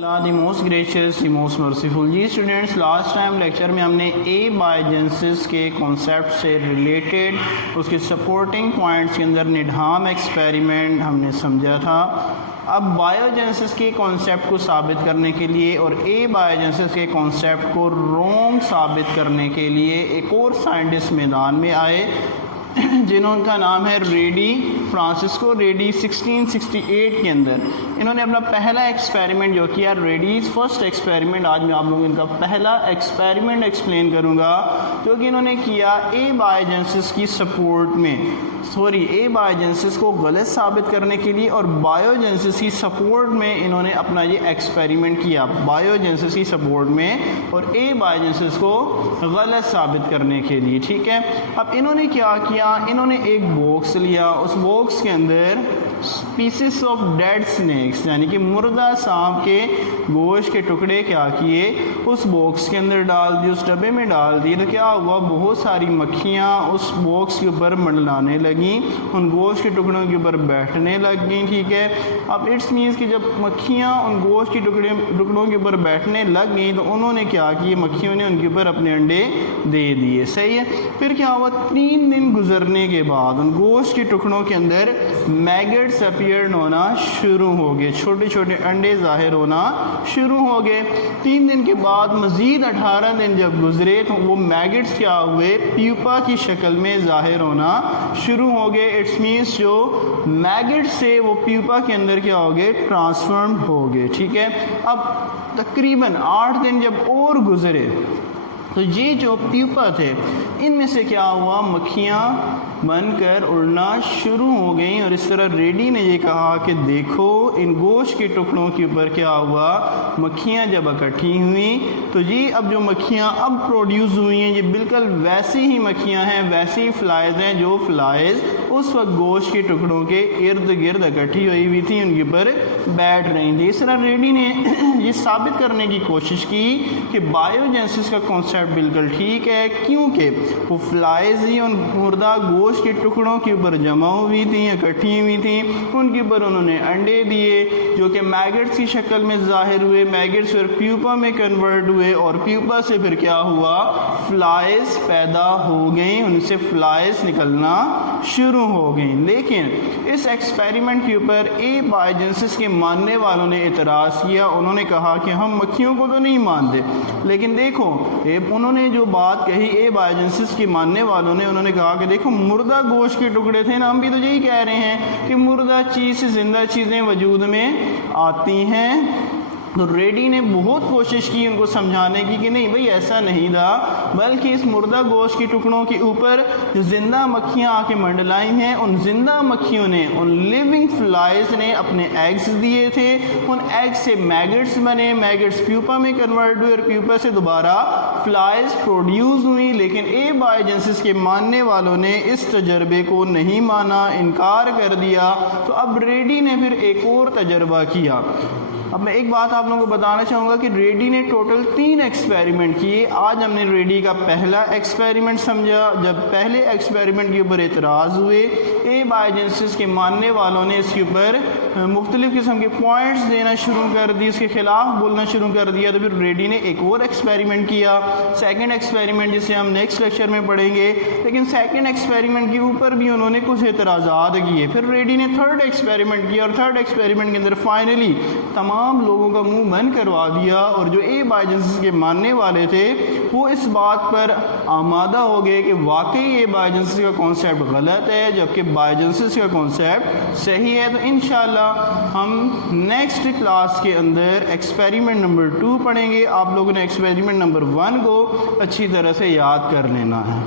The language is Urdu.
اللہ دی most gracious the most merciful. جی اسٹوڈنٹس، لاسٹ ٹائم لیکچر میں ہم نے اے بائیجنسس کے کانسیپٹ سے ریلیٹڈ اس کے سپورٹنگ پوائنٹس کے اندر نڈھام ایکسپیریمنٹ ہم نے سمجھا تھا. اب بائیوجنسس کے کانسیپٹ کو ثابت کرنے کے لیے اور اے بائیوجنسس کے کانسیپٹ کو رونگ ثابت کرنے کے لیے ایک اور سائنٹسٹ میدان میں آئے جنہوں کا نام ہے ریڈی، فرانسسکو ریڈی. 1668 کے اندر انہوں نے اپنا پہلا ایکسپیریمنٹ جو کیا، ریڈیز فرسٹ ایکسپیریمنٹ. آج میں آپ لوگوں کو ان کا پہلا ایکسپیریمنٹ ایکسپلین کروں گا جو کہ انہوں نے کیا اے بائیوجنسس کی سپورٹ میں، اے بائیوجنسس کو غلط ثابت کرنے کے لیے اور بائیوجنسس کی سپورٹ میں انہوں نے اپنا یہ ایکسپیریمنٹ کیا، بائیوجنسس کی سپورٹ میں اور اے بائیوجنسس کو غلط ثابت کرنے کے لیے. ٹھیک ہے، اب انہوں نے کیا کیا، انہوں نے ایک باکس لیا، اس باکس کے اندر پیسز آف ڈیڈ سنیکس یعنی کہ مردہ سانپ کے گوشت کے ٹکڑے کیا کیے، اس باکس کے اندر ڈال دی، اس ڈبے میں ڈال دی. تو کیا ہوا، بہت ساری مکھیاں اس باکس کے اوپر منڈلانے لگیں، ان گوشت کے ٹکڑوں کے اوپر بیٹھنے لگ گئیں. ٹھیک ہے، اب اٹس مینس کہ جب مکھیاں ان گوشت کے ٹکڑوں کے اوپر بیٹھنے لگ گئیں تو انہوں نے کیا کیا، مکھیوں نے ان کے اوپر اپنے انڈے دے دیے. صحیح ہے، پھر کیا ہوا، 3 دن گزرنے کے بعد ان گوشت کے ٹکڑوں کے اندر میگٹس اپیئرڈ ہونا شروع ہو گئے، چھوٹے چھوٹے انڈے ظاہر ہونا شروع ہو گئے. 3 دن کے بعد مزید 18 دن جب گزرے تو وہ میگٹس کیا ہوئے، پیوپا کی شکل میں ظاہر ہونا شروع ہو گئے. اٹس مینس جو میگٹس سے وہ پیوپا کے اندر کیا ہو گئے، ٹرانسفارمڈ ہو گئے. ٹھیک ہے، اب تقریباً 8 دن جب اور گزرے تو یہ جو پیوپا تھے ان میں سے کیا ہوا، مکھیاں بن کر اڑنا شروع ہو گئیں. اور اس طرح ریڈی نے یہ کہا کہ دیکھو ان گوشت کے ٹکڑوں کے اوپر کیا ہوا، مکھیاں جب اکٹھی ہوئیں تو یہ اب جو مکھیاں اب پروڈیوس ہوئی ہیں یہ بالکل ویسی ہی مکھیاں ہیں، ویسی ہی فلائز ہیں جو فلائز اس وقت گوشت کے ٹکڑوں کے ارد گرد اکٹھی ہوئی ہوئی تھیں، ان کے اوپر بیٹھ رہی تھیں. اس طرح ریڈی نے یہ ثابت کرنے کی کوشش کی کہ بائیوجنسس کا کانسیپٹ بالکل ٹھیک ہے، کیونکہ وہ فلائز ہی ان مردہ گوشت کے ٹکڑوں کے اوپر جمع ہوئی تھیں، اکٹھی ہوئی تھیں، ان کے اوپر انہوں نے انڈے دیے جو کہ میگٹس کی شکل میں ظاہر ہوئے، میگٹس پھر پیوپا میں کنورٹ ہوئے اور پیوپا سے پھر کیا ہوا، فلائز پیدا ہو گئیں، ان سے فلائز نکلنا شروع ہو گئیں. لیکن اس ایکسپیریمنٹ کے اوپر اے بائیوجنسس کے ماننے والوں نے اعتراض کیا. انہوں نے کہا کہ ہم مکھیوں کو تو نہیں مانتے، لیکن دیکھو انہوں نے جو بات کہی اے بائیوجنسس کے ماننے والوں نے، انہوں نے کہا کہ دیکھو مردہ گوشت کے ٹکڑے تھے نا، ہم بھی تو یہی کہہ رہے ہیں کہ مردہ چیز سے زندہ چیزیں وجود میں آتی ہیں. تو ریڈی نے بہت کوشش کی ان کو سمجھانے کی کہ نہیں بھئی ایسا نہیں تھا، بلکہ اس مردہ گوشت کے ٹکڑوں کے اوپر جو زندہ مکھیاں آ کے منڈلائی ہیں، ان زندہ مکھیوں نے، ان لیونگ فلائز نے اپنے ایگز دیے تھے، ان ایگز سے میگٹس بنے، میگٹس پیوپا میں کنورٹ ہوئے اور پیوپا سے دوبارہ فلائز پروڈیوس ہوئی. لیکن اے بائیوجنسس کے ماننے والوں نے اس تجربے کو نہیں مانا، انکار کر دیا. تو اب ریڈی نے پھر ایک اور تجربہ کیا. اب میں ایک بات آپ لوگوں کو بتانا چاہوں گا کہ ریڈی نے ٹوٹل 3 ایکسپیریمنٹ کیے. آج ہم نے ریڈی کا پہلا ایکسپیریمنٹ سمجھا. جب پہلے ایکسپیریمنٹ کے اوپر اعتراض ہوئے، اے بائیوجنسس کے ماننے والوں نے اس کے اوپر مختلف قسم کے پوائنٹس دینا شروع کر دی، اس کے خلاف بولنا شروع کر دیا. تو پھر ریڈی نے ایک اور ایکسپیریمنٹ کیا، سیکنڈ ایکسپیریمنٹ، جسے ہم نیکسٹ لیکچر میں پڑھیں گے. لیکن سیکنڈ ایکسپیریمنٹ کے اوپر بھی انہوں نے کچھ اعتراضات کیے. پھر ریڈی نے تھرڈ ایکسپیریمنٹ کیا اور تھرڈ ایکسپیریمنٹ کے اندر فائنلی تمام لوگوں کا منہ بند کروا دیا. اور جو اے بائیوجنسس کے ماننے والے تھے وہ اس بات پر آمادہ ہو گئے کہ واقعی اے بائیوجنسس کا کانسیپٹ غلط ہے جبکہ بائیوجنسس کا کانسیپٹ صحیح ہے. تو انشاءاللہ ہم نیکسٹ کلاس کے اندر ایکسپیریمنٹ نمبر 2 پڑھیں گے. آپ لوگوں نے ایکسپیریمنٹ نمبر 1 کو اچھی طرح سے یاد کر لینا ہے.